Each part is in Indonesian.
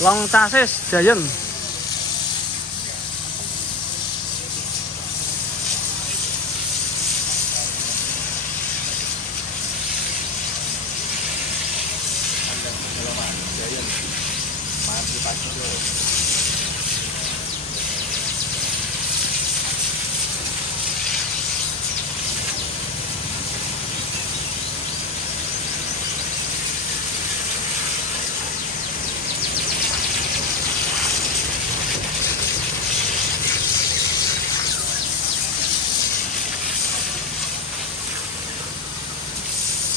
Long chassis Giant.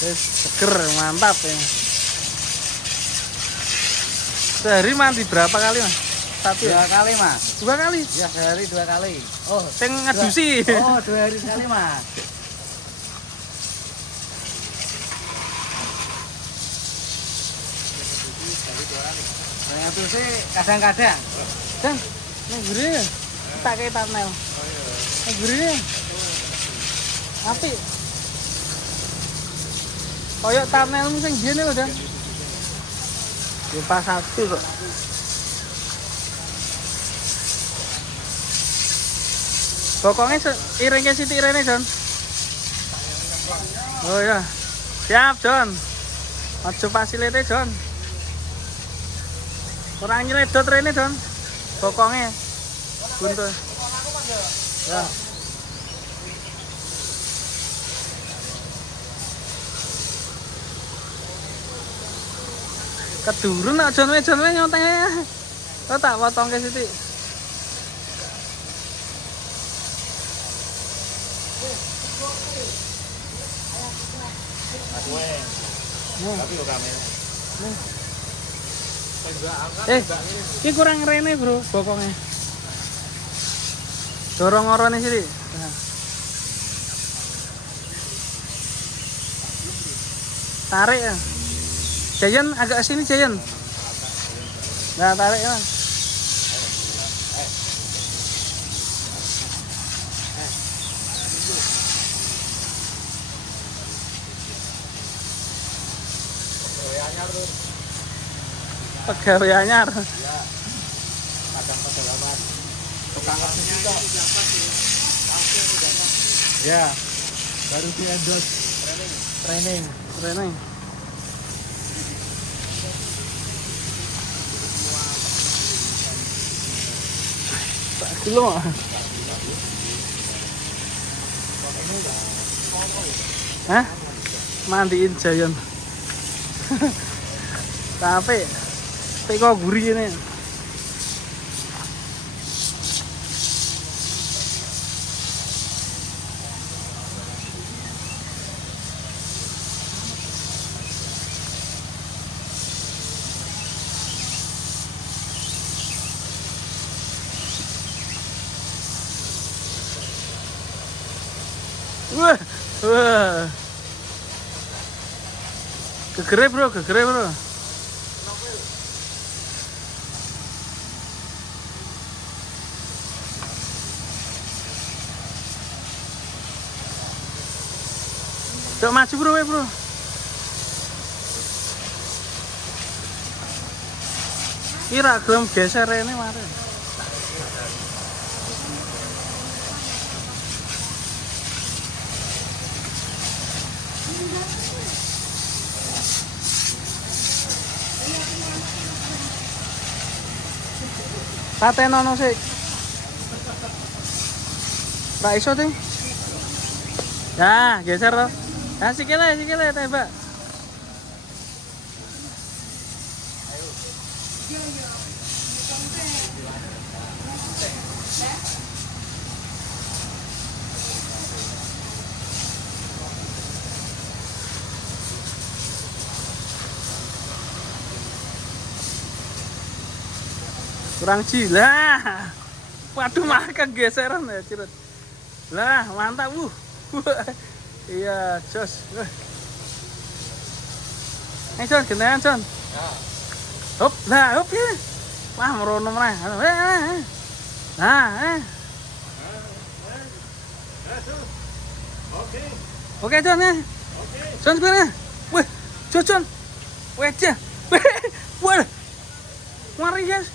Seger, mantap ya. Sehari mandi berapa kali mas? Satu ya? 2 kali mas. 2 kali? Ya sehari 2 kali. Oh, sing ngedusi. 2 hari sekali mas. Ngedusi kadang-kadang. Dan, gurih tak kayak thumbnail. Gurih api. Koyok thumbnailmu sing biyen lho, Dan. Lupa satu kok. Pokoknya iringnya Siti Irene, John. Oh ya. Siap, John. Aja pasilete, John. Kurang nyeledot rene, John. Pokoknya buntu. Ya. Kedurun nak John we nyonteng. Oh tak potong ke Siti. Tapi lo kamera. Ini kurang rene bro, bokongnya. Dorong orone sini. Nah. Tarik ya. Giant agak sini Giant. Nah tarik ya. Pegawai anyar. Ya. Kadang pedalaman. Tukang juga. Ya. Baru di endorse training. Kilo. Hah? Mandiin Giant. Tapi kok gurih ini. Wah. Gegere bro. Cok maju bro. Kira gelem geser ini mari. Patenono sik. Ra iso ting. Ya, geser loh. Nah, sikile tembak. Kurang gila. Waduh, malah kegeseran ya, Cirut. Lah, mantap. Iya, jos. Ayo John, gantian John. Hop, nah hop ya. Wah, merono meneh. Nah, Oke John ya. John sebenarnya. Wih, John. Wajah. Wah. Mari guys.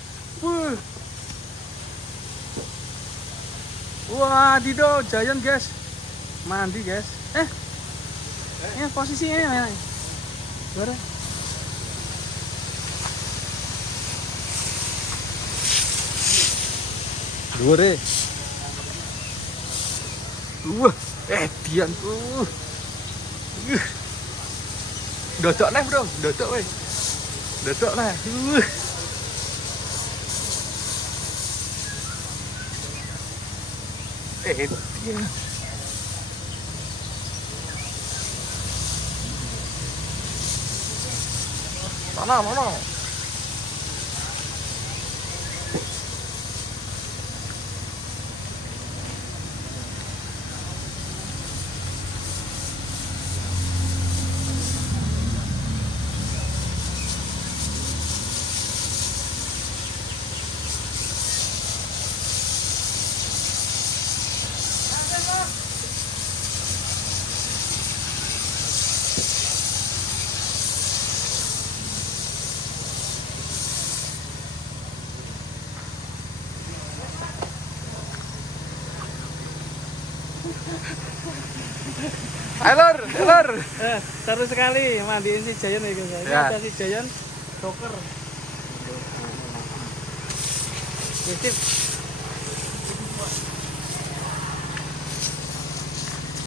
Wah, Dido Giant guys. Mandi guys. Ini posisinya ini. Gimana? Dua deh. Wah, Dian Dodok nih bro, dodok weh. Dodok lah. Dian. Mana? Lor. Seru sekali mandiin si Giant ya guys. Ini Ya. ada si Giant Docker. Sip.